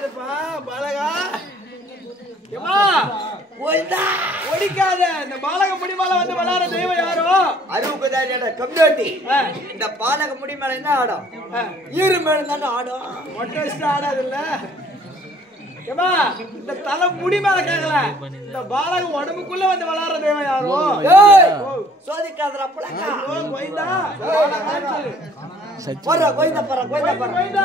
ஒடிக்காதப்பா பாலகா. ஏமா ஒய்தா ஒடிக்காத. இந்த பாலக முடிமால வந்து விளையாட தெய்வம் யாரோ? அருவுக்குதாரியோட கம்யூனிட்டி. இந்த பாலக முடி மேல என்ன ஆடும்? ஈரு மேல தானே ஆடும். மொட்டை வச்சுட்டு ஆடாது இல்ல. ஏமா இந்த தலை முடி மேல கேட்கல. இந்த பாலக உடம்புக்குள்ள வந்து விளையாடுற தெய்வம் யாரோ? சோதிக்காதரா புலக்கா. கோயிந்தா போற கோயிந்தா போற கோயிந்தா போற கோயிந்தா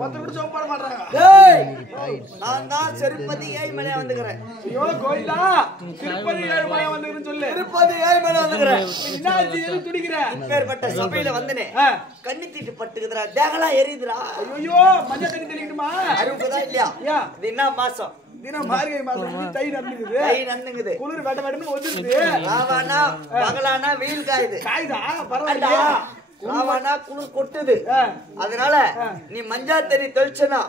ஒருத்தர் கூட சோப்பாட மாட்டாங்க. டேய் நான் தான் திருப்பதி ஏழுமலை வந்துக்கறேன். ஐயோ கோயிந்தா திருப்பதி ஏழுமலை வந்துக்கறேன்னு சொல்லு. திருப்பதி ஏழுமலை வந்துக்கறேன். என்னாச்சு எது துடிக்குற? இப்பேர்பட்ட சபையில வந்தனே கண்ணி தீட்டு பட்டுக்குதுடா. தேகலாம் எரியுதுடா. ஐயோ மஞ்சள் தண்ணி தெளிக்கணுமா? அருவுக்குதா இல்லையா? இது என்ன மாசம்? தினம் மார்கழி மாசம் தை நடந்துக்குது. தை நடந்துக்குது. குளிர் வெட்ட வெட்டன்னு ஒதுக்குது. ராவானா பகலானா வெயில் காயுது. காய்தா பரவாயில்ல. ராவானா குளிர் கொட்டுது. அதனால நீ மஞ்சா தண்ணி தெளிச்சனா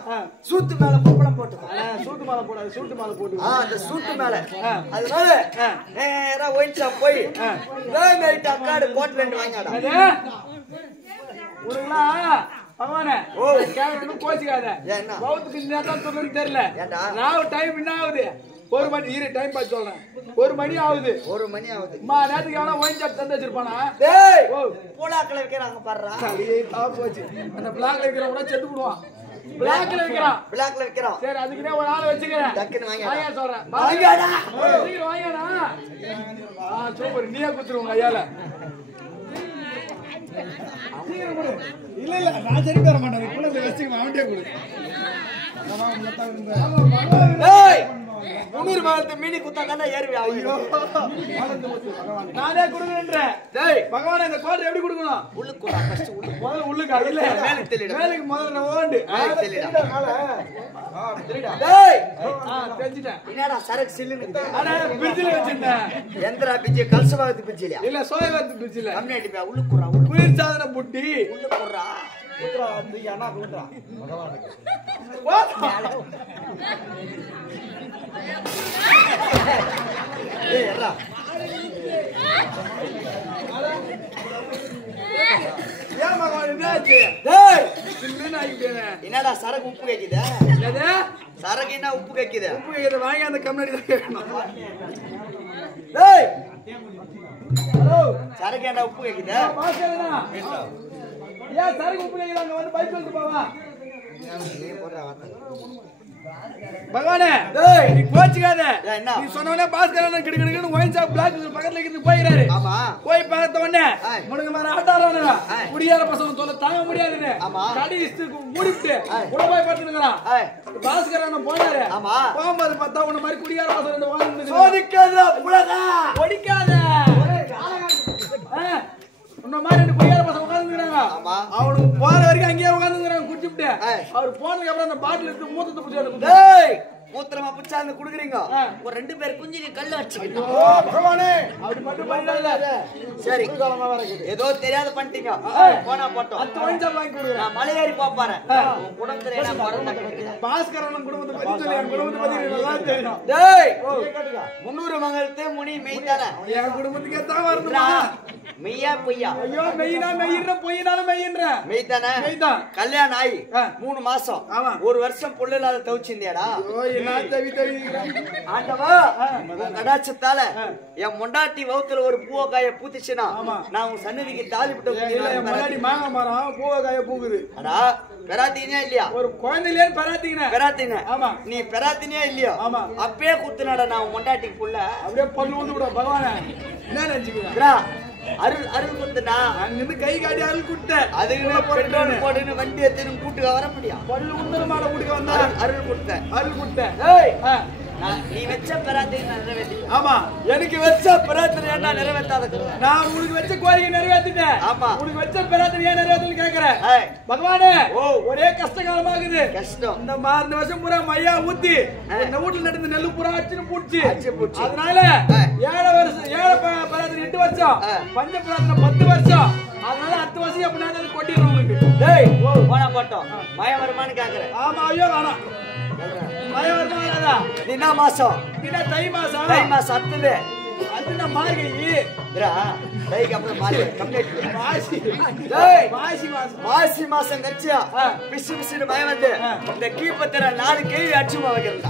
சூத்து மேல பப்பளம் போட்டுக்கோ. சூட்டு மாலை போடாது. சூட்டு மாலை போட்டு அந்த சூட்டு மேல. அதனால நேரா ஒயின் ஷாப் போய் வேமேட் அக்காடு கோட் ரெண்டு வாங்கிடா. உருளா பகவானே கேவலம் கோச்சிக்காத. பௌத்துக்கு நேரம் சொல்லுன்னு தெரியல. நான் டைம் என்ன ஆகுது? 1 மணி இரு டைம் பார்த்து சொல்றேன். 1 மணி ஆகுது. 1 மணி ஆகுது. அம்மா நேத்துக்கு எவனா ஒயின் ஷாப் தந்து வச்சிருப்பானா? டேய் பூலாக்கல வைக்கறாங்க பாருடா. அப்படியே தா போச்சு. அந்த பிளாக்ல வைக்கிறவன் கூட செத்து போடுவான். பிளாக்ல வைக்கறான். பிளாக்ல வைக்கறான். சரி அதுக்குனே ஒரு ஆளை வச்சுக்கறேன். டக்குன்னு வாங்கிடா. வாங்க சொல்றேன். வாங்கடா. சீக்கிரம் வாங்கடா. சூப்பர் நீயே குத்துருங்க ஐயால. இல்ல இல்ல நான் சரி தர மாட்டேன். கூட வச்சு வாண்டே கொடு. டேய் முன்னூறு மாலத்து மீனி குத்தா கண்ணா ஏறுவே. ஐயோ நானே குடுக்குறேன்றேன். டேய் பகவானே இந்த கோட்டை எப்படி கொடுக்கணும்? உள்ளுக்குடா ஃபர்ஸ்ட் உள்ளு. முதல்ல உள்ளுக்கா இல்ல மேலே தெளிடா. மேலுக்கு முதல்ல ஓண்டு. தெளிடா. தெளிடா. டேய் தெரிஞ்சிட்டேன். என்னடா சரக்கு சில்லுன்னு. அட பிரிட்ஜ்ல வச்சிட்டேன். எந்திரா பிஜி கல்சவாதி பிஜில. இல்ல சோயவர்த் பிரிட்ஜ்ல. கம்யூனிட்டி பே உள்ளுக்குடா. குளிர் சாதன புட்டி. உள்ளுக்குடா. உத்ரா வந்து யானா உத்ரா. பகவானுக்கு. ஏய் எறா. ஏன் பகவான் என்னாச்சு? டேய் சில்லுன்னு ஆகிட்டேனே. என்னடா சரக்கு உப்பு கேக்குதா? என்னது? சரக்கு என்ன உப்பு கேக்குதா? உப்பு இத வாங்கி அந்த கம்பெனி தான் கேட்கணும். டேய் ஹலோ சரக்கு என்ன உப்பு கேக்குதா? பாஸ்கரனா ஏன் சரக்கு உப்பு கேக்குறாங்க? வந்து பைக் சொல்லிட்டு போவா. நீ போடுற வார்த்தை. பகவானே டேய் நீ கோச்சிக்காத. என்ன? நீ சொன்னவனே பாஸ்கரனா கிடுகிடுன்னு ஒயின் ஷாப் பிளாக் பக்கத்துல இருந்து போயிறாரு. ஆமா. போய் பார்த்த உடனே முடுங்க மாதிரி ஆட்டாரானடா. குடியார பசங்க தொல்லை தாங்க முடியாதுன்னு ஆமா. கடி இஸ்துக்கு மூடிட்டு உள்ள போய் படுத்துங்கறான். பாஸ்கரனா போனாரு. ஆமா. போகும்போது பார்த்தா உன்ன மாதிரி குடியார பசங்க ரெண்டு வாங்கி சோதிக்காத புலகா. ஒடிக்காத. உன்ன மாதிரி ரெண்டு குடியார பசங்க உட்கார்ந்துங்கறாங்க. ஆமா. அவனுக்கு போற வரைக்கும் அங்கேயே உட்கார்ந்துங்கறாங்க குடிச்சிட்டு. அவர் போனதுக்கு அப்புறம் அந்த பாட்டில் எடுத்து மூத்தத்தை புடிச்சாரு. டேய் மூத்திரமா புச்சாந்து குடுக்குறீங்க. ஒரு 2 பேர் குஞ்சினி கல்ல வச்சுக்கிட்டோம். ஓ பகவானே அப்படி மட்டும் பண்ணாத. சரி ஏதோ தெரியாத பண்ணிட்டீங்க. போனா போட்டோம். 10 ஒயின் ஷாப் வாங்கி கொடுங்க. நான் மலை ஏறி பாப்பாறேன். உன் குடும்பத்துல என்ன மறந்தா கேக்குறீங்க? பாஸ்கரன் குடும்பத்தை பத்தி சொல்லி என் குடும்பத்தை பத்தி நல்லா தெரியும். டேய் 300 மங்கலத்தே முனி மெய்தானே. என் குடும்பத்துக்கே தான் வரணுமா? மெய்யா பொய்யா? ஐயோ மெய்யினா மெய்யின்ற பொய்யினாலும் மெய்யின்ற மெய்தானே. மெய்தான். கல்யாணம் ஆகி 3 மாசம். ஆமா. 1 வருஷம் புள்ள இல்லாத தவிச்சிந்தியாடா. ஐயோ என்ன தவி தவிங்கற. ஆண்டவா உன் கடாட்சத்தால என் மொண்டாட்டி வவுத்துல ஒரு பூவக்காய பூத்திச்சுனா நான் உன் சன்னதிக்கு தாலி விட்டு இல்ல என் முன்னாடி மாங்க மரம் பூவகாய பூக்குது. அடா பெராத்தீனியா இல்லையா? ஒரு குழந்தையிலே பெராத்தீங்க. பெராத்தீன. ஆமா. நீ பெராத்தீனியா இல்லையா? ஆமா. அப்பே குத்துனடா நான் உன் மொண்டாட்டிக்கு புள்ள. அப்படியே பல்லு வந்து விட பகவானே. என்ன நினைச்சுக்கிறேன்? அருள் அருள் குத்துனா அங்கிருந்து கை காட்டி அருள் குட்ட. அதுக்கு பெட்ரோல் போடுன்னு வண்டி எடுத்து கூட்டுக்க வர முடியும். பல்லு உந்தர மாலை கூட்டுக்க வந்தா அருள் குட்ட. அருள் குட்ட. ஏய் நீ வெச்ச பெராத்தீன நிறைவேத்தி. ஆமா. எனக்கு வெச்ச பெராத்தீன என்ன நிறைவேத்தாத? நான் உங்களுக்கு வெச்ச கோரிக்கை நிறைவேத்திட்டேன். ஆமா. உங்களுக்கு வெச்ச பெராத்தீன ஏன் நிறைவேத்தல கேக்குறேன். பகவானே ஒரே கஷ்டகாலமாகுது. கஷ்டம். இந்த மார்ன வருஷம் பூரா மையா ஊத்தி இந்த வீட்டுல நடந்த நெல்லு பூரா அடிச்சு பூச்சி. அதனால 7 வருஷம் 7 பெராத்தீன 8 வருஷம். பஞ்ச பெராத்தீன 10 வருஷம். அதனால 10 வருஷம் எப்படினால கொட்டிடுறோம் உங்களுக்கு. டேய் போனா போட்டோம். மய வருமானு கேக்குறேன். ஆமா ஐயோ வேணாம். மய வருமானடா. என்ன மாசம்? இது தை மாசம். தை மாசம் அத்துது. அது எப்படின்னா மார்கழி அப்புறம் மாசி மாசம் கட்சியா பிசு பிசுன்னு பயம் வந்து இந்த கீப்பத்திர 4 கேள்வி அச்சுமா வைக்கிறேன்.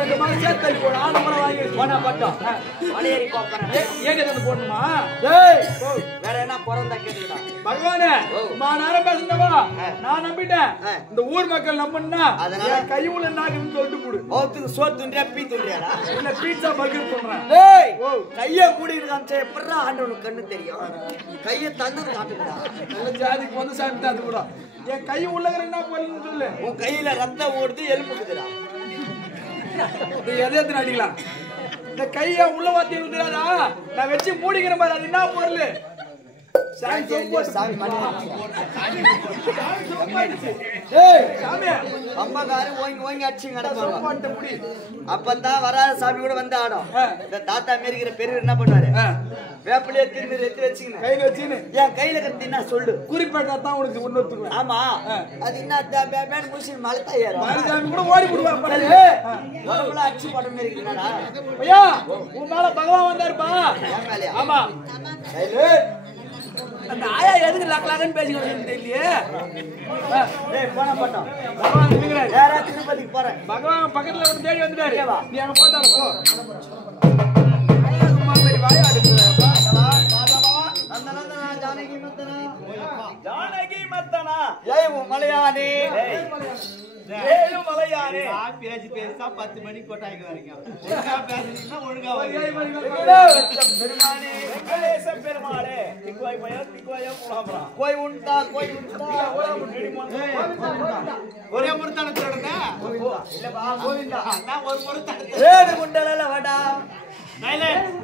2 மாசம் சேர்த்து போன ஆனமரம் வாங்கி போனா பட்டோம் மலையேறி போப்பேன். ஏங்க போடணுமா? வேற என்ன பிறந்தா கேட்டுக்கிட்டா பகவானே நேரம் பேசுனவா நான் நம்பிட்டேன். இந்த ஊர் மக்கள் நம்புனா அதனால கை உள்ள நாக்குன்னு சொல்லிட்டு போடு. ஓத்துக்கு சோறு துண்டியா பீ துண்டியாடா இல்ல பீட்சா பர்கர் பண்றேன். டேய் கைய கூடி இருக்காம எப்பறா ஆண்டவனுக்கு கண்ணு தெரியும்? கைய தந்தது காட்டுடா. நல்ல ஜாதிக்கு வந்து சாப்பிட்டு அது கூட என் கை உள்ளங்கற என்ன போறீங்கன்னு சொல்லு. உன் கையில ரத்தம் ஓடுது எலும்புக்குதுடா. நீ எதை எடுத்து அடிக்கலாம்? இந்த கைய உள்ள வாத்தி விடுறாடா. நான் வெச்சு மூடிக்கிறேன் பாரு. அது என்ன பொருள்? சாமி மணி அம்மாக்காரு ஓங்கி அடிச்சு நடப்பாங்க. அப்பதான் வராத சாமி கூட வந்து ஆடும். இந்த தாத்தா மேரிக்கிற பெரிய என்ன பண்ணுவாரு? வேப்பிலையே திரும்பி எடுத்து வச்சுக்கணும் கையில வச்சுன்னு என் கையில கத்தினா சொல்லு குறிப்பிட்டா தான் உனக்கு ஒண்ணு. ஆமா அது என்ன முடிச்சு மலை தாயாரு சாமி கூட ஓடி போடுவாங்க. அடிச்சு போட மாரி இருக்கிறாரா? ஐயா உன் மேல பகவான் வந்தாருப்பா. என் மேலயா? ஆமா. அந்த ஆயா எதுக்கு லக்லாகன்னு பேசிக்கிட்டு தெரியலையே. போன பட்டோம் பகவான் இருக்கிறாரு. நேரா திருப்பதிக்கு போறேன். பகவான் பக்கத்துல வந்து தேடி வந்துட்டாரு. நீ அங்க போட்டாரு போ. ஜானகி மத்தனா ஏய் மலையானே ஏழு மலையானே பேசி பேசா 10 மணிக்கு கொட்டாய்க்கு வரீங்க. ஒழுங்கா பேசுறீங்கன்னா ஒழுங்கா பெருமானே வெங்கடேச பெருமாளே திக்குவாய் போலாம்டா. கோய் உண்டா ஒரே முருத்தான சொல்றேன். இல்ல பா கோவிந்தா நான் ஒரு முருத்தான ஏழு குண்டலல வாடா. சைலன்ஸ்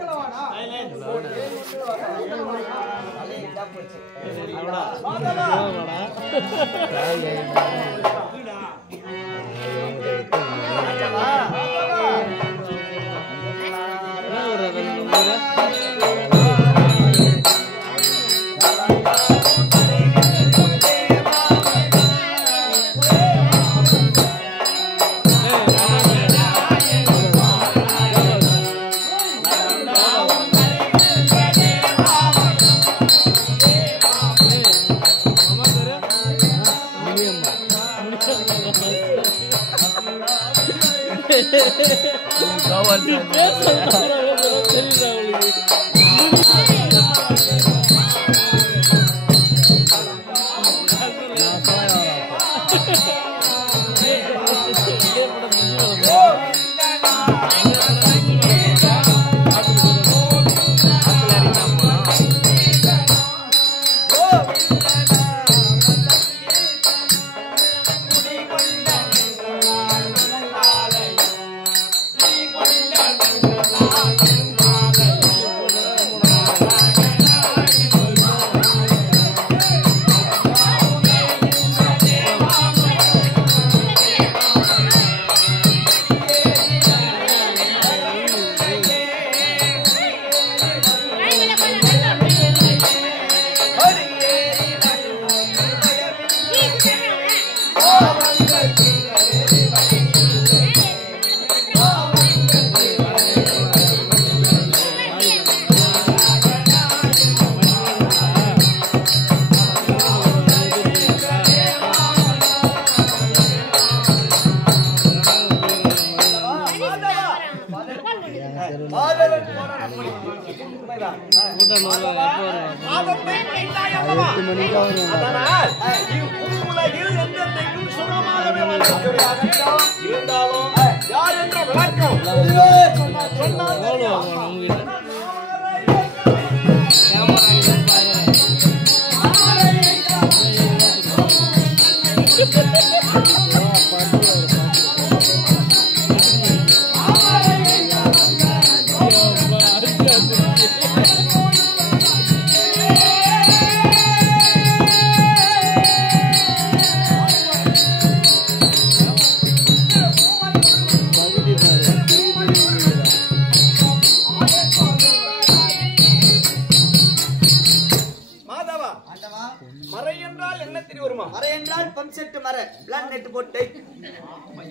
பிளான் போட்டு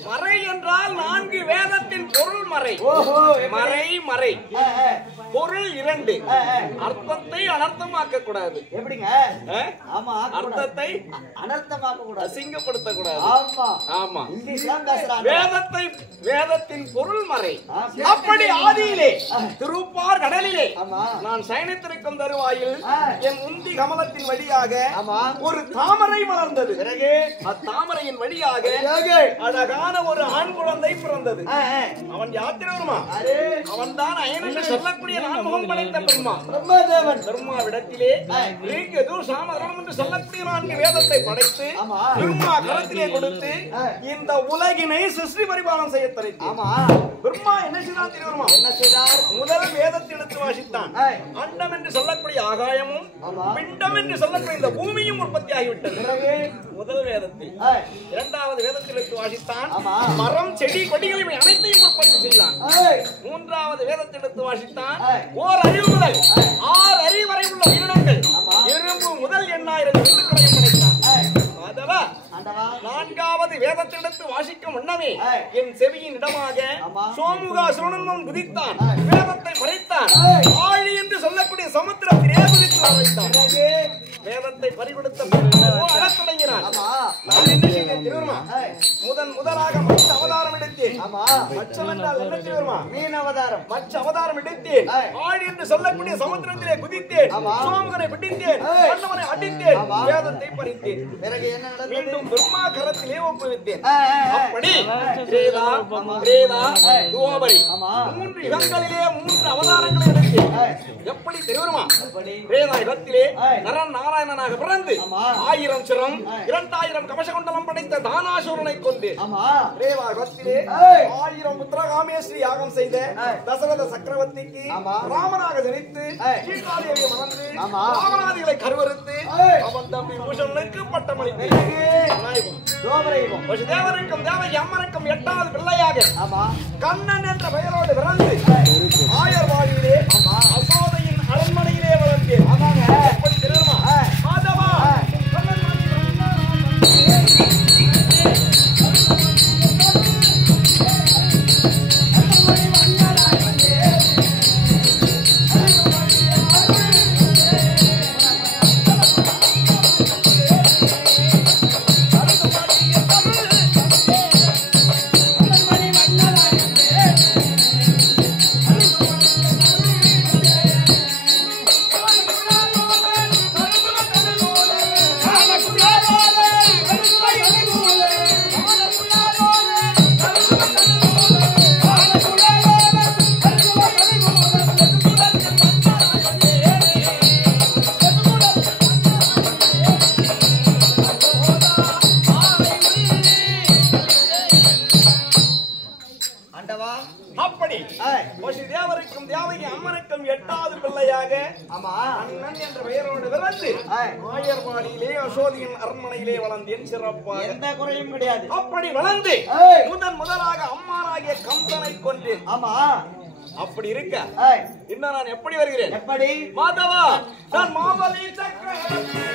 மறை என்றால் 4 வேதத்தின் பொருள் மறை. மறை மறை பொருள் 2. அர்த்தத்தை அனர்த்தமாக்க கூடாது. எப்படிங்க? ஆமா, அர்த்தத்தை அனர்த்தமாக்க கூடாது, அசிங்கப்படுத்த கூடாது. ஆமா ஆமா, இங்கிலீஷ்லாம் பேசுறாங்க. வேதத்தின் பொருள் மறை. அப்படி ஆதியிலே திருப்பார் கடலிலே நான் சயனித்திருக்கும் தருவாயில் என் உந்தி கமலத்தின் வழியாக ஒரு தாமரை மலர்ந்தது. பிறகு அத்தாமரையின் வழியாக அழகான ஒரு ஆண் குழந்தை பிறந்தது. அவன் யாத்திரமா? அவன் தான் அயன் என்று சொல்லக்கூடிய 4 முகம் படைத்த பிரம்மா. பிரம்மதேவன் பிரம்மாவிடத்திலே ரிக்யது சாமதனம் என்று சொல்லக்கூடிய 4 வேதத்தை படைத்து பிரம்மா கரத்திலே கொடுத்து இந்த உலகினை சிருஷ்டி பரிபாலனம் செய்ய தரித்தார். பிரம்மா என்ன செய்தான் தெரியுமா? என்ன செய்தார்? முதல் வேதத்தை எடுத்து வாசித்தான். அண்டம் என்று சொல்லக்கூடிய ஆகாயமும் பிண்டம் என்று சொல்லக்கூடிய இந்த பூமியும் உற்பத்தி ஆகிவிட்டது. முதல் வேதத்தில். இரண்டாவது வேதத்தில் எடுத்து வாசித்தான். மரம் செடி கொடிகள் இவை அனைத்தையும் உற்பத்தி செய்தான். மூன்றாவது வேதத்தில் எடுத்து வாசித்தான். ஓர் அறிவு முதல் 6 அறிவு வரை உள்ள உயிரினங்கள் எறும்பு முதல் 8000 விந்துக்களையும் படைத்தான். நான்காவது வேதத்தில் எடுத்து வாசிக்கும் முன்னமே என் செவியின் இடமாக சோமுகாசுரன் குதித்தான். வேதத்தை படைத்தான். ஆழி என்று சொல்லக்கூடிய சமுத்திரத்திலே குதித்து வைத்தான். வேதத்தை பறிகொடுத்த அழத் தொடங்கினான். நான் என்ன செய்தேன் தெரியுமா? முதலாக மற்ற அவதாரம் எடுத்தேன். மச்சம் என்றால் என்ன தெரியுமா? மீன் அவதாரம். மற்ற அவதாரம் எடுத்தேன். ஆழி என்று சொல்லக்கூடிய சமுத்திரத்திலே குதித்தேன். சோமுகனை பிடித்தேன். கண்ணவனை அடித்தேன். வேதத்தை பறித்தேன். பிறகு என்ன நடந்தது? மீண்டும் பிரம்மா கரத்திலே ஒப்புவித்தேன். அப்படி திரேதா துவாபரி 3 யுகங்களிலே 3 அவதாரங்களை எடுத்தேன். எப்படி தெரியுமா? திரேதா யுகத்திலே நரன் நாராயணனாக பிறந்து 1000 சிரம் 2000 கவசகுண்டலம் படைத்த தானாசுரனை கொண்டு திரேதா யுகத்திலே 1000 புத்திரகாமேஸ்வரி யாகம் செய்த தசரத சக்கரவர்த்திக்கு ராமனாக ஜனித்து சீதாதேவியை மணந்து ராமநாதிகளை கருவறுத்து அவன் தம்பி பூஷனுக்கு பட்டமளித்து தேவருக்கும் தேவகி அம்மனுக்கும் 8வது பிள்ளையாக கண்ணன் என்ற பெயரோடு பிறந்து ஆயர்வாடியிலே அசோதையின் அரண்மனையிலே வளர்ந்தேன். எப்படி தெரியுமா? மாதவா தேவருக்கும் தேவகி அம்மனுக்கும் 8வது பிள்ளையாக அண்ணன் என்ற பெயரோடு பிறந்து ஆயர்வாடியிலே அசோதியின் அரண்மனையிலே வளர்ந்தேன். சிறப்பாக எந்த குறையும் கிடையாது. அப்படி வளர்ந்து முதலாக அம்மானாகிய கம்சனை கொன்றேன். அப்படி இருக்க இன்னும் நான் எப்படி வருகிறேன்? எப்படி? மாதவா நான் மாபலி சக்கரவர்த்தி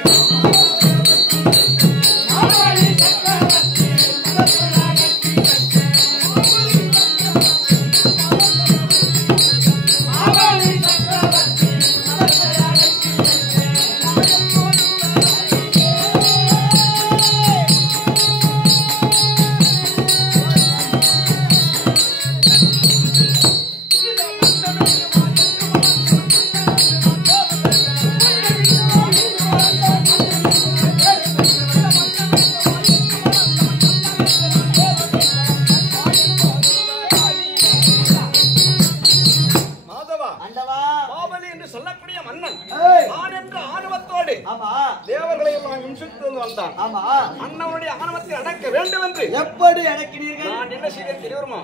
அண்ணனுடைய ஆணவத்தை அடக்க வேண்டும் என்று எப்படி அடக்கினீர்கள்? நான் என்ன செய்தேன் தெரியுமா?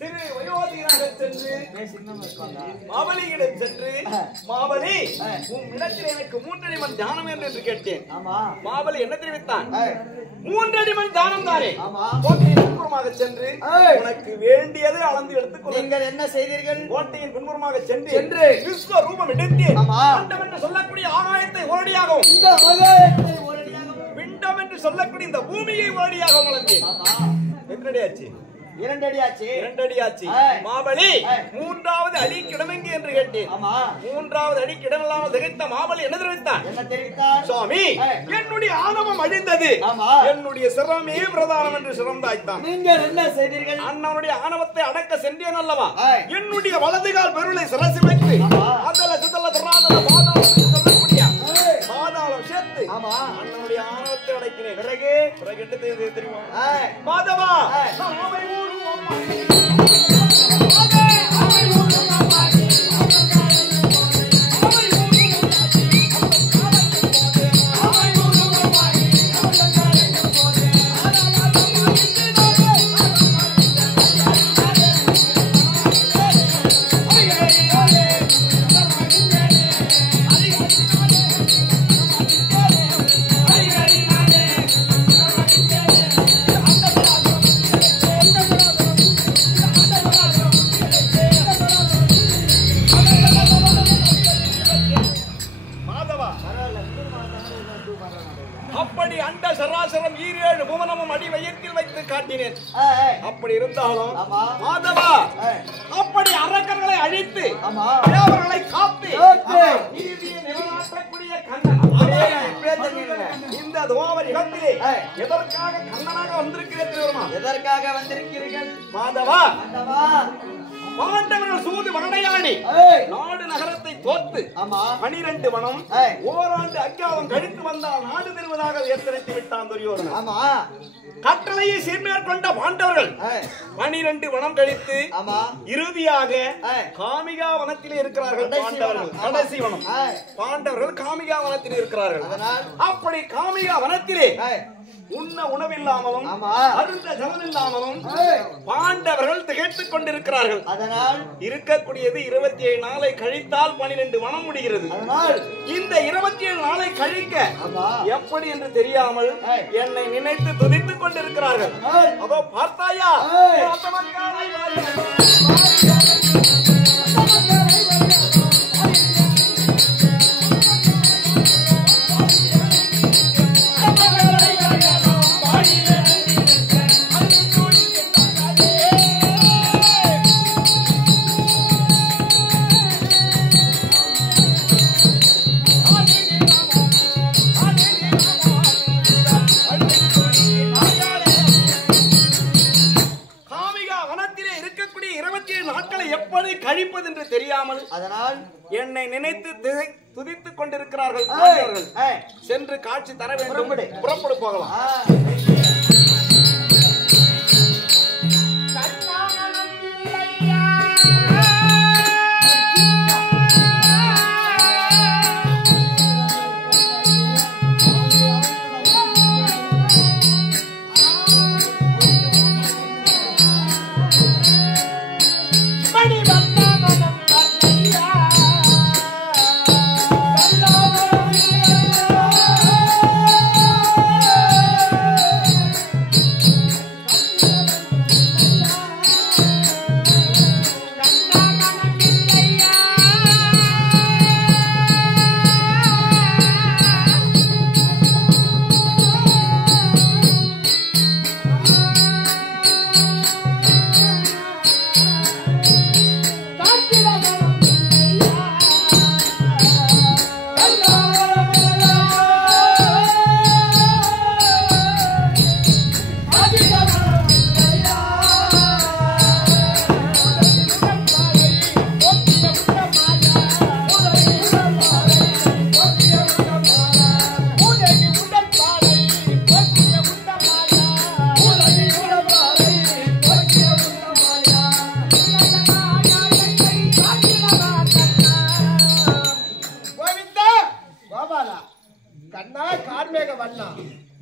திரு வயோதிகராக சென்று மாபலியிடம் சென்று மாபலி உன் இடத்தில் எனக்கு 3 அடி மண் தானம் என்று கேட்டேன். மாபலி என்ன தெரிவித்தான்? 3 அடி மண் தானம் தானே. கோட்டையின் பின்புறமாக சென்று உனக்கு வேண்டியது அளந்து எடுத்துக்கொள்ள. நீங்கள் என்ன செய்தீர்கள்? கோட்டையின் பின்புறமாக சென்று விஸ்வரூபம் எடுத்து அண்டம் என்று சொல்லக்கூடிய ஆகாயத்தை ஓரடியாகவும் இந்த ஆகாயத்தை ஓரடியாகவும் பிண்டம் என்று என்று சொல்லக்கூடிய இந்த பூமியை ஓடியாக வளர்ந்தேன். எத்தனையாச்சு? 2 அடியாச்சு. 2 அடியாச்சு. மாபலி 3வது அடி கிடமெங்கு என்று கேட்டேன். 3வது அடி கிடமில்லாமல் திகைத்த மாபலி என்ன தெரிவித்தான்? என்ன தெரிவித்தான்? சுவாமி, என்னுடைய ஆணவம் அழிந்தது, என்னுடைய சிரமே பிரதானம் என்று சிறந்தாய்த்தான். நீங்கள் என்ன செய்தீர்கள்? அண்ணனுடைய ஆணவத்தை அடக்க சென்றேன் அல்லவா? என்னுடைய வலதுகால் பெருளை சிரசி வைத்து அதல சிதல தராதல பாதாளம் சொல்லக்கூடிய பாதாளம் சேர்த்து அண்ணனுடைய ஆணவத்தை அடக்கினேன். பிறகு என்ன தெரியுமா? மாதவா, அப்படி அண்ட சராசரம் 7 புவனமும் அடி வயிற்றில் வைத்து காட்டினேன். அப்படி இருந்தாலும் மாதவா, அப்படி அரக்கர்களை அழித்து தேவர்களை காத்து நீதியை நிலைநாட்டக்கூடிய கண்ணன் இந்த தோவர் இடத்திலே எதற்காக கண்ணனாக வந்திருக்கிறேன் தெரியுமா? எதற்காக வந்திருக்கிறீர்கள்? மாதவா, பாண்டவர்கள் சூது வனடையாணி நாடு நகரத்தை தோற்று 12 வனம் ஓராண்டு அஞ்ஞானம் கழித்து வந்தால் நாடு திருவதாக எத்தனைத்து விட்டான் துரியோதனன். கட்டளையை சீர்மேற்கொண்ட பாண்டவர்கள் 12 வனம் கழித்து இறுதியாக காமிகா வனத்திலே இருக்கிறார்கள். பாண்டவர்கள் கடைசி வனம். பாண்டவர்கள் காமிகா வனத்திலே இருக்கிறார்கள். அப்படி காமிகா வனத்திலே உண்ண உணவில்லாமலும் அருந்த ஜலம் இல்லாமலும் பாண்டவர்கள் திகைத்துக் கொண்டிருக்கிறார்கள். அதனால் இருக்கக்கூடியது 27 நாளை கழித்தால் 12 வனம் முடிகிறது. இந்த 27 நாளை கழிக்க எப்படி என்று தெரியாமல் என்னை நினைத்து துதித்துக் கொண்டிருக்கிறார்கள். அதோ பார்த்தாயா? எப்படி கழிப்பது என்று தெரியாமல் அதனால் என்னை நினைத்து துதித்துக் கொண்டிருக்கிறார்கள். சென்று காட்சி தர வேண்டும். புறப்படு போகலாம்.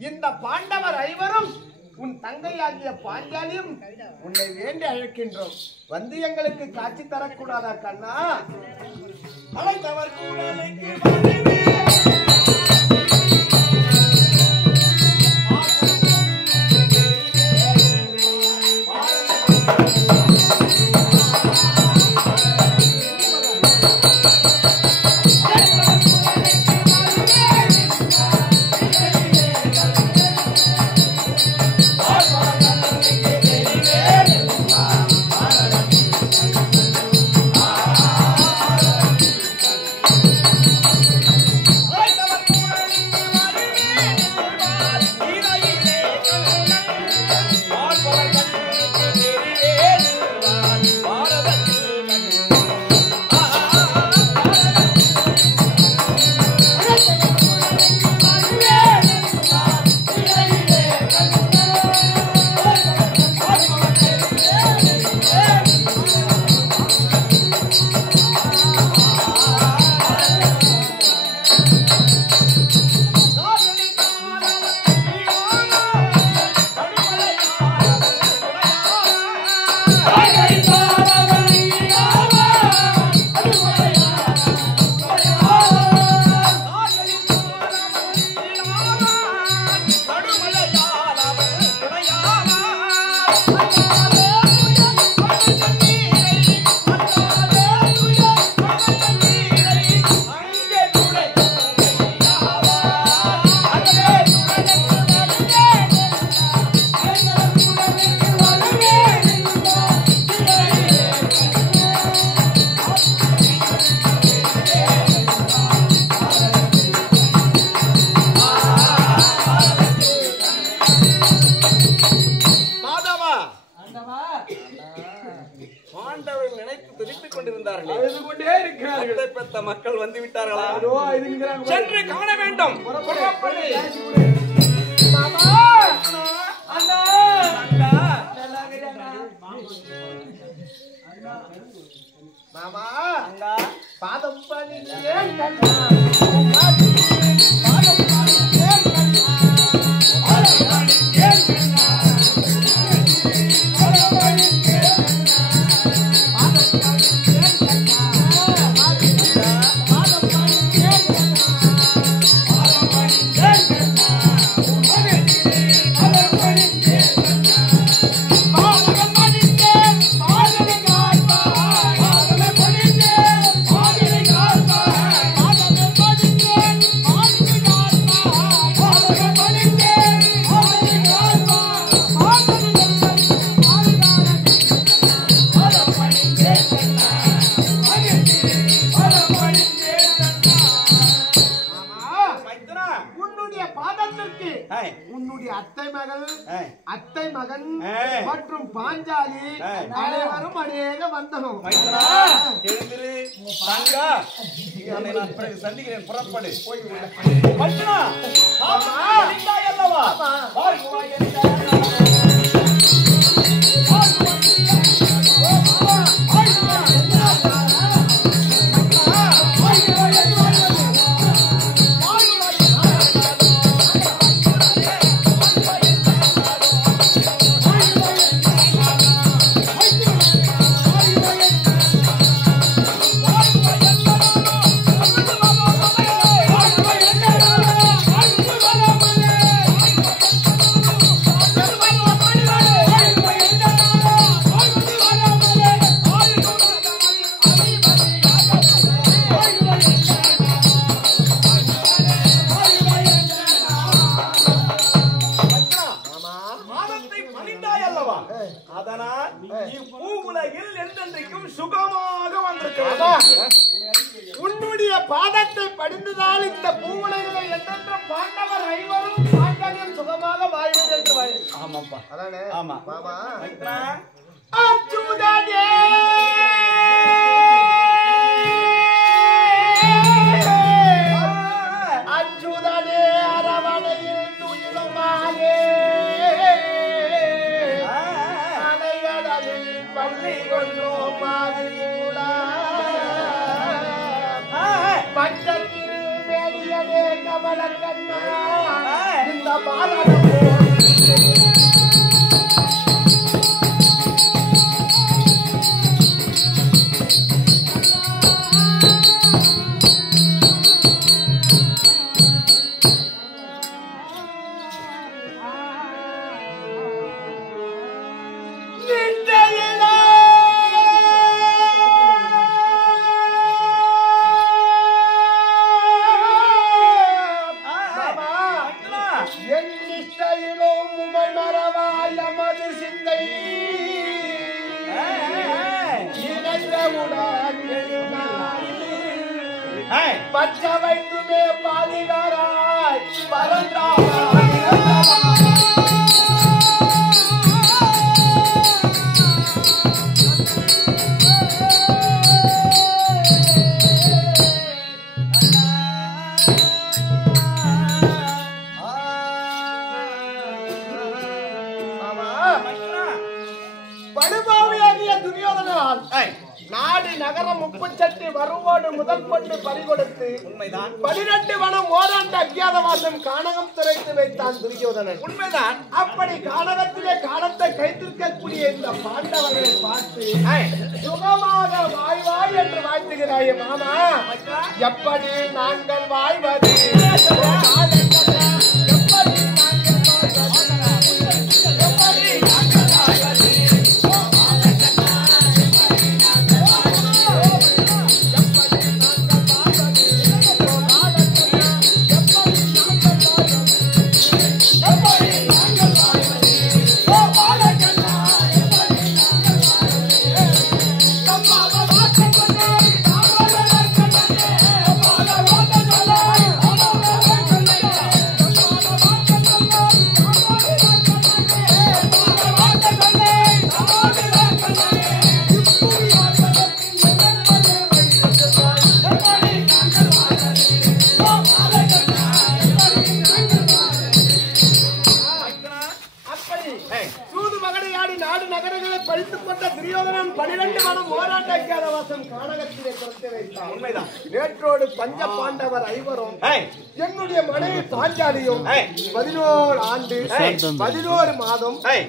இந்த பாண்டவர் ஐவரும் உன் தங்கையாகிய பாஞ்சாலியும் உன்னை வேண்டி அழைக்கின்றோம். வந்து எங்களுக்கு காட்சி தரக்கூடாதா கண்ணா? அழைத்தவர் கூட பாண்டவர்கள் நினைத்து துடித்துக் கொண்டிருந்தார்களே, அழுது கொண்டே இருக்கிறார்கள். அத்தை பெத்த மக்கள் வந்து விட்டார்களா? அதோ இதுங்கிறாங்க. சென்று காண வேண்டும். புறப்படு. மாமா அண்ணா அண்ணா. மாமா அண்ணா. பாதம் பண்ணியே அத்தை மகன் மற்றும் பாஞ்சாலி அனைவரும் அநேக வந்தனம். சந்திக்கிறேன். புறப்படு. உன்னுடைய பாதத்தை படிந்ததால் இந்த பூவுலகிலே எண்ணற்ற பாண்டவர் ஐவரும் பாண்டவன் சுகமாக வாழ்வது என்று வாழ். ஆமாப்பா. அதானே? ஆமா. மாமா அச்சுதனே அச்சுதனே அரவணையில் துயிலுமாயே அணைகடலில் பள்ளி கொண்டோம் மாதிரியூடா பஞ்சத்திரு மேலியனே கமலக்கண்ணா இந்த பாரதம் பச்சை வைத்துமே பாதிகாராய் படுபாவியாகிய துரியோதனால் நாடு நகரம் முப்புச்சட்டி வருவோடு முதல் கொண்டு பறிகொடுத்து உண்மைதான். 12 வனம் ஓராண்டு அஜ்ஞாதவாசம் கானகம் துரைத்து வைத்தான் துரியோதனன். உண்மைதான். அப்படி கானகத்திலே காலத்தை கைத்திருக்கக்கூடிய இந்த பாண்டவர்களை பார்த்து சுகமாக வாழ்வாய் என்று வாழ்த்துகிறாயே மாமா. எப்படி நாங்கள் வாழ்வது நகரங்களை பறித்துக் கொண்ட துரியோதனன் 12 வனம் ஓராண்டாக்கியாத வாசம் கானகத்திலே பிறந்து வைத்தான். உண்மைதான். நேற்றோடு பஞ்ச பாண்டவர் 5 ஏய், என்னுடைய மனைவி பாஞ்சாலியும் 11 ஆண்டு 11 மாதம் ஏய்,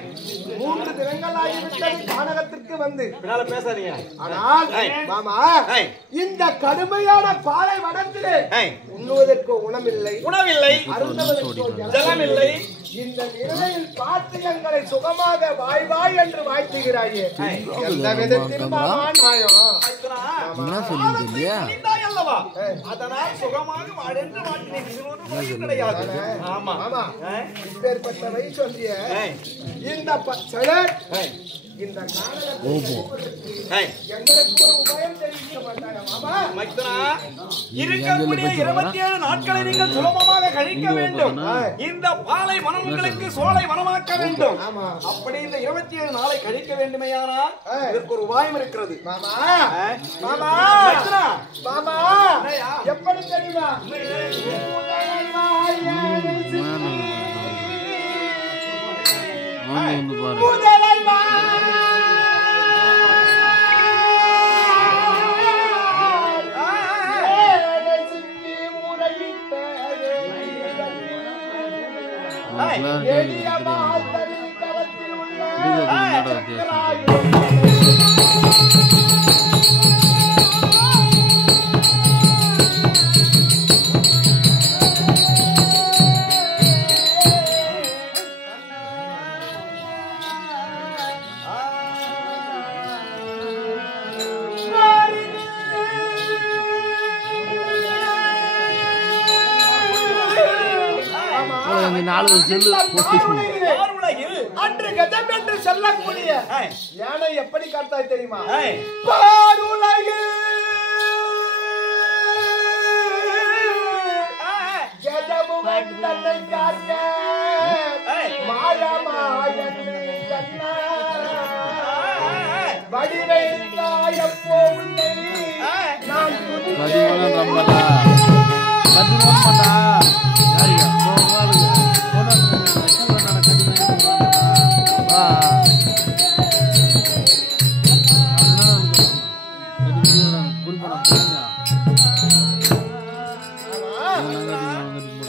3 தினங்கள் ஆகிவிட்டது கானகத்திற்கு வந்து. பின்னால பேசாதீங்க. ஆனால் மாமா, ஏய், இந்த கடுமையான பாலை வனத்திலே ஏய், உண்ணுவதற்கு உணவில்லை, உணவில்லை, அருந்துவதற்கு ஜலமில்லை. இந்த நிலையில் பார்த்து எங்களை சுகமாக வாய் வாய் என்று வாழ்த்துகிறாயே, எந்த விதத்தில் மாமா நியாயம்? மனிதாய் அல்லவா? அதனால் சுகமாக வாழ்ந்து வாழ்ந்தேன். இது ஒரு குறையும் கிடையாது. ஆமா. ஆமா, ஏய், இப்பேற்பட்ட வயசு வந்திய ஏய், இந்த பச்சளர் ஏய், இந்த காரணத்தை ஏய், எங்களுக்கு ஒரு உபயம் தெரிவிக்க மாட்டாங்க மாமா. மைத்துனா, இருக்கக்கூடிய 27 நாட்களை நீங்கள் சுலபமாக கழிக்க வேண்டும். இந்த பாலை வனம் உங்களுக்கு சோலை வனமாக்க வேண்டும். ஆமா. அப்படி இந்த 27 நாளை கழிக்க வேண்டுமையானால் இதற்கு ஒரு உபாயம் இருக்கிறது. மாமா, ஏய், மாமா, மைத்துனா, மாமா, என்னய்யா? எப்படி தெரியுமா? உலகில் அன்று கஜம் என்று சொல்லக்கூடிய யானை எப்படி காத்தாய் தெரியுமா? ஏய், பாருலகில் கஜமும் தன்னை காக்க மாயமாயன் கண்ணா வடிவைத்தாயப்போ உன்னை நான்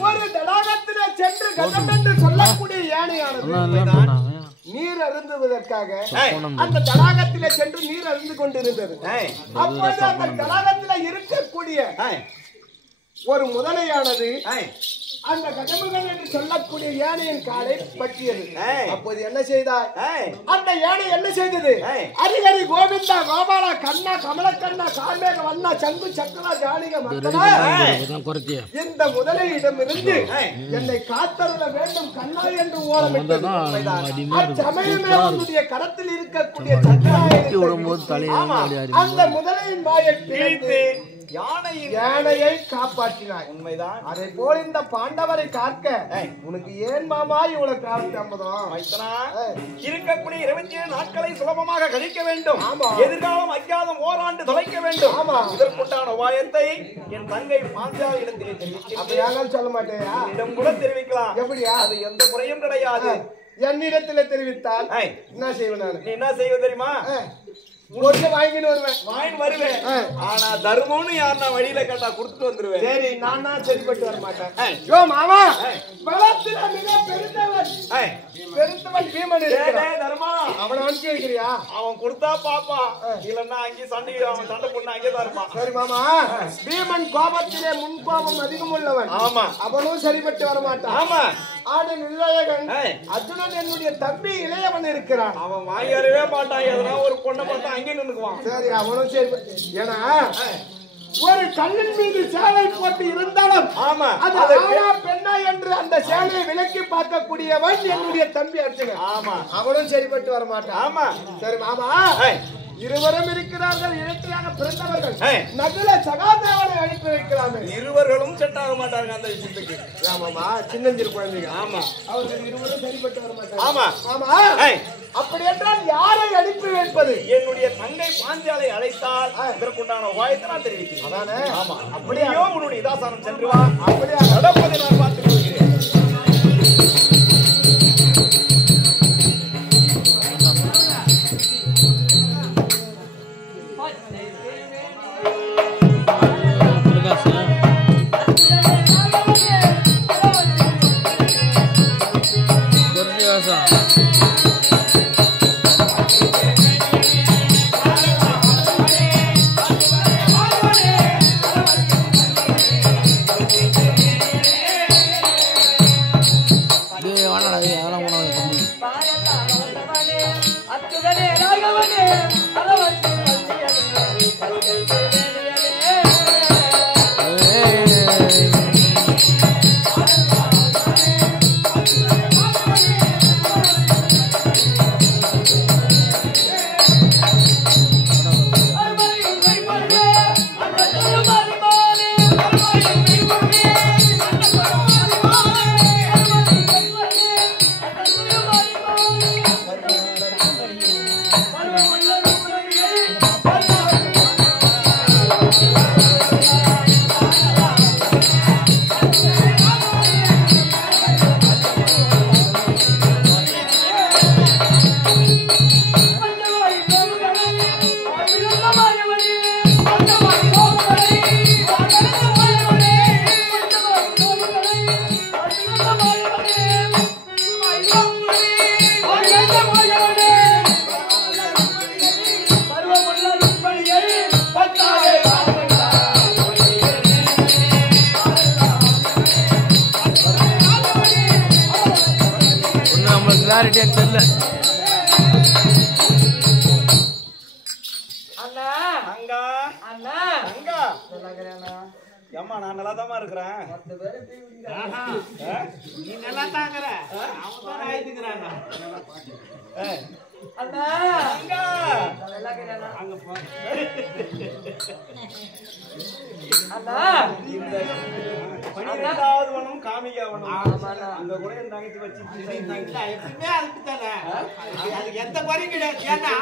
ஒரு தடாகத்திலே சென்று கஜம் என்று சொல்லக்கூடிய யானையானது நீர் அருந்துவதற்காக அந்த தடாகத்திலே சென்று நீர் அருந்து கொண்டிருந்தது. அப்போது அந்த தடாகத்திலே இருக்கக்கூடிய ஒரு முதலையானது அந்த கஜமுகன் என்று சொல்லக்கூடிய யானையின் காலை பற்றியது. அப்போது என்ன செய்தாய்? அந்த யானை என்ன செய்தது? ஹரிஹரி கோவிந்தா கோபாலா கண்ணா கமலக்கண்ணா கார்மேக வண்ணா சங்கு சக்கரா ஜானிக மக்களா, இந்த முதலையிடமிருந்து என்னை காத்தருள வேண்டும் கண்ணா என்று ஓலமிட்டது. அச்சமயமே உன்னுடைய கரத்தில் இருக்கக்கூடிய சக்கராயை அந்த முதலையின் வாயை பிரித்து யானையை காப்பாற்றினாய். உண்மைதான். அதே போல் இந்த பாண்டவரை காக்க உனக்கு ஏன் மாமா இவ்வளவு காலம் தாமதம்? இருக்கக்கூடிய 27 நாட்களை சுலபமாக கழிக்க வேண்டும். ஆமா. எதிர்காலம் அஞ்ஞாதம் ஓராண்டு தொலைக்க வேண்டும். ஆமா. இதற்குண்டான உபாயத்தை என் தங்கை பாஞ்சாலி இடத்திலே தெரிவிக்கிறேன். அப்படியாக சொல்ல மாட்டேயா? இடம் கூட தெரிவிக்கலாம். எப்படியா? அது எந்த குறையும் கிடையாது. என்னிடத்துல தெரிவித்தால் என்ன செய்வேன் நான்? நீ என்ன செய்வ தெரியுமா? ஒண்ணு வாங்கிட்டு வருவேன். வாங்கி வருவேன். ஆனா தர்மம்னு யாருன்னா வழியில கேட்டா கொடுத்துட்டு வந்துருவேன். சரி, நான் சரிப்பட்டு வர மாட்டேன். யோ மாமா, பலத்தில மிக பெருந்தவன் பீமன் இருக்கிறான். தர்மா, அவனை அனுப்பி வைக்கிறியா? அவன் கொடுத்தா பாப்பா, இல்லன்னா அங்கே சண்டை அவன் சண்டை பொண்ணு அங்கேதான் இருப்பான். சரி மாமா, பீமன் கோபத்திலே முன் கோபம் அதிகம் உள்ளவன். ஆமா. அவனும் சரிப்பட்டு வர மாட்டான். ஆமா. ஆடு நிர்ணயகன் அர்ஜுனன் என்னுடைய தம்பி இளையவன் இருக்கிறான். அவன் வாங்கவே மாட்டான். எதனா ஒரு பொண்ணை பார்த்தா அங்கே நின்னுக்குவான். சரி, அவனும் சரி. ஏன்னா ஒரு கல்லின் மீது சேலை போட்டு இருந்தாலும் ஆமா, அது ஆனா பெண்ணா என்று அந்த சேலையை விலக்கி பார்க்கக்கூடியவன் என்னுடைய தம்பி அர்ஜுனன். ஆமா. அவனும் சரிப்பட்டு வர மாட்டான். ஆமா. சரி மாமா, இருவரும் இருக்கிறார்கள், இணையாக பிறந்தவர்கள். நகுல சகாதேவனை அனுப்பி வைக்கலாமே. இருவர்களும் செட் ஆக மாட்டாங்க அந்த விஷயத்துக்கு. ஆமாமா, சின்னஞ்சிறு குழந்தைங்க. ஆமா, அவர்கள் இருவரும் சரிப்பட்டு வர மாட்டாங்க. ஆமா. ஆமா. அப்படி என்றால் யாரை அனுப்பி வைப்பது? என்னுடைய தங்கை பாஞ்சாலை அழைத்தால் இதற்குண்டான உபாயத்தை நான் தெரிவிக்கிறேன். அதானே? ஆமா. அப்படியோ உன்னுடைய இதாசாரம் சென்று வா. அப்படியா? நடப்பதை நான் பார்த்துக் கொள்கிறேன். கிளாரிட்டியா தெரியல. அண்ணா அங்கா அண்ணா அங்கா ஏம்மா நான் நல்லா தான் இருக்கிறேன். நீ நல்லா தாங்கற அவன் தான் ஆயிட்டுக்கிறான். அண்ணா அங்கா நல்லா இருக்கேனா அங்க போ. அண்ணா இந்த 12வது வனம் காமிகா வனம். ஆமாண்ணா அந்த கூட என் தங்கச்சி வச்சிருக்கீங்க. எப்பவுமே அதுக்கு தானே. அதுக்கு எந்த குறையும் கிடையாது. ஏன்னா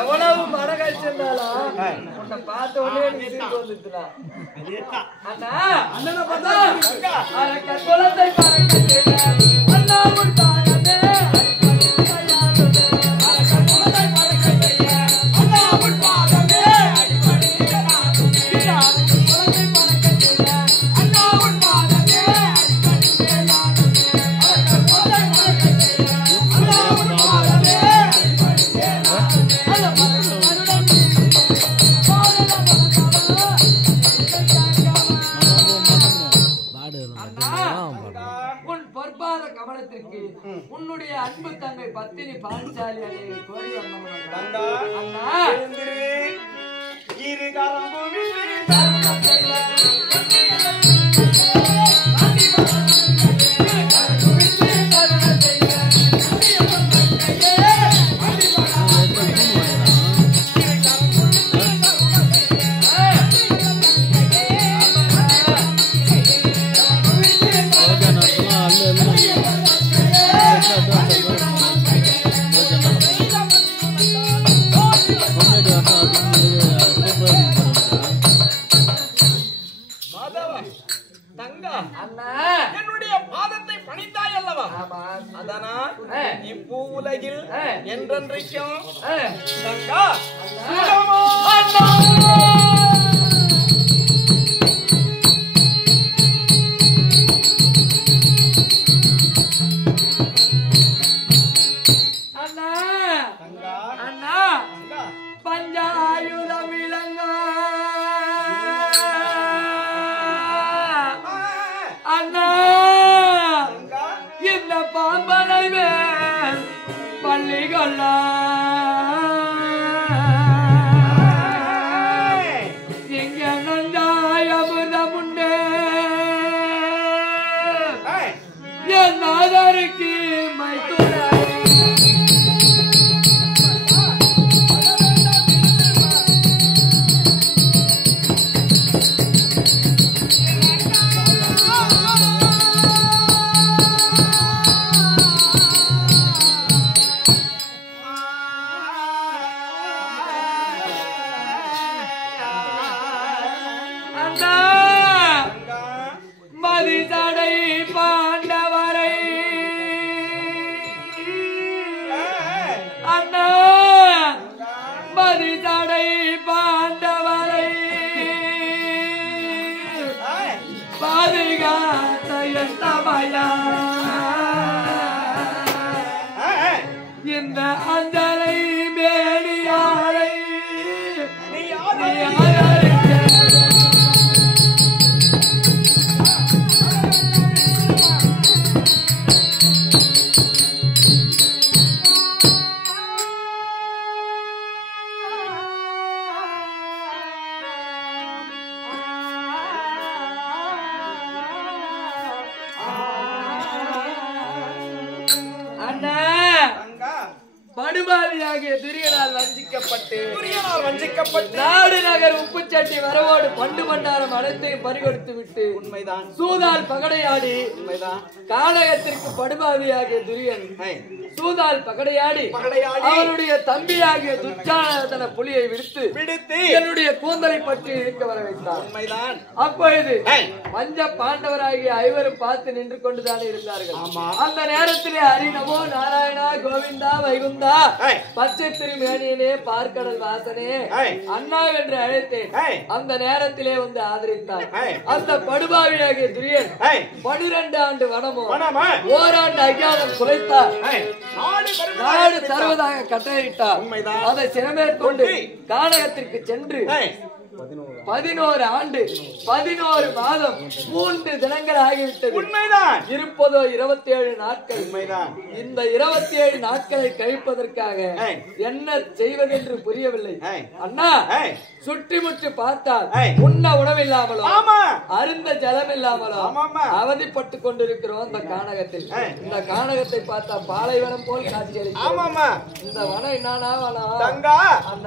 எவ்வளவு மர கழிச்சிருந்தாலும் உன்னை பார்த்த உடனே நீ சிரிப்பு வந்துச்சுடா. அண்ணா அண்ணனை பார்த்தா அரக்கன் குலத்தை பறக்கட்டே அண்ணா உன் தாயமே அரக்கன் குலத்தை பறக்கட்டே அண்ணா உன் பாதமே அடிபடியே நான் குலத்தை பறக்கட்டே அண்ணா உன் பாதமே அடிபடியே நான் அரக்கன் குலத்தை பறக்கட்டே அண்ணா உன் பாதமே கவனத்திற்கு உன்னுடைய அன்பு தங்கை பத்தினி பாஞ்சாலி அன்னை கோரி என்னுடைய பாதத்தை பணித்தாய் அல்லவா? அதனால் இப்பூ உலகில் என்றென்றைக்கும் தங்கா பஞ்சாயுதம் விளங்க அண்ணா இந்த பாம்பனை மேல் பள்ளிகொள்ள இங்க நந்தாய அமுதமுண்டே என் நாதருக்கு மைத்துரை மதிதடை பாண்டவரை அஞ்சலை மேனியாரை நீ படுபாவியாகிய துரியனால் வஞ்சிக்கப்பட்டு நாடு நகர் உப்புச்சட்டி வரவோடு பண்டு பண்டாரம் அனைத்தையும் பறிகொடுத்து விட்டு உண்மைதான் சூதால் பகடையாடி உண்மைதான் கானகத்திற்கு படுபாவியாகிய துரியன் சூதால் பகடையாடி அவனுடைய தம்பியாகிய துச்சாதன புலியை விடுத்து என்னுடைய கூந்தலை பற்றி இருக்க வர வைத்தார். உண்மைதான். அப்பொழுது பஞ்ச பாண்டவராகிய ஐவரும் பார்த்து நின்று கொண்டுதானே இருந்தார்கள். அந்த நேரத்திலே ஹரி நமோ நாராயணா கோவிந்தா வைகுந்தா பச்சை திருமேனியனே பார்க்கடல் வாசனே அண்ணா என்று அழைத்தேன். அந்த நேரத்திலே வந்து ஆதரித்தார். அந்த படுபாவியாகிய துரியன் 12 ஆண்டு வனமும் ஓராண்டு அஜ்ஞானம் குலைத்தார். நாடு தருவதாக கட்டளையிட்டார். அதை சிறமேற்கொண்டு கானகத்திற்கு சென்று 11 ஆண்டு 11 மாதம் 3 தினங்கள் ஆகிவிட்டது. உண்மைதான். இருப்பதோ 27 நாட்கள். உண்மைதான். இந்த 27 நாட்களை கழிப்பதற்காக என்ன செய்வதென்று புரியவில்லை. அண்ணா சுற்றி முற்றி பார்த்தால் உண்ண உணவில்லாமலோ அருந்த ஜலம் இல்லாமலோ அவதிப்பட்டு கொண்டிருக்கிறோம். இந்த கானகத்தில் இந்த கானகத்தை பார்த்தா பாலைவனம் போல் காட்சி அளிக்கும். இந்த வனம் என்னன்னா வனம்